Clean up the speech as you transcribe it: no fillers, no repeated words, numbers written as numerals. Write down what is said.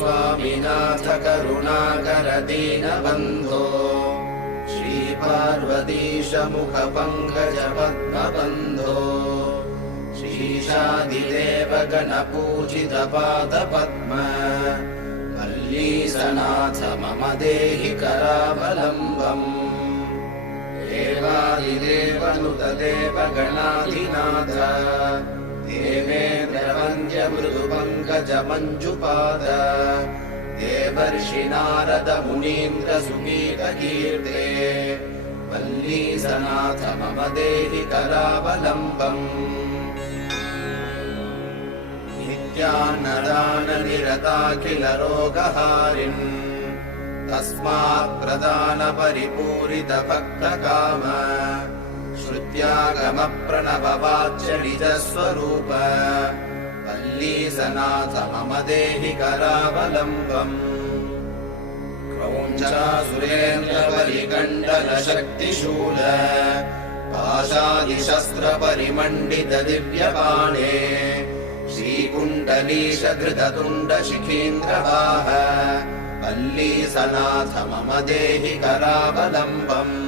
स्वामिनाथ करुणाकर दीनबन्धो श्रीपार्वतीश मुखपङ्कज पद्मबन्धो श्रीशादिदेव गणपूजित पादपद्म वल्लीसनाथ मम देहि करावलम्बम् देवादिदेवनुत देवगणाधिनाथ देवेन्द्रवन्द्य मृदुपङ्कज मञ्जुपाद देवर्षि नारद मुनीन्द्र सुगीतकीर्ते वल्लीसनाथ मम देहि करावलम्बम् नित्यान्नदाननिरताखिल रोगहारिन् तस्मात् प्रदान परिपूरित भक्तकाम श्रुत्यागम प्रणव वाच्य निजस्वरूप वल्लीसनाथ मम देहि करावलम्बम् क्रौञ्चासुरेन्द्र बलिकण्डल शक्तिशूल पाशादिशस्त्र परिमण्डित दिव्यबाणे श्रीकुण्डलीश धृततुण्ड शिखीन्द्रवाह वल्लीसनाथ मम देहि करावलम्बम्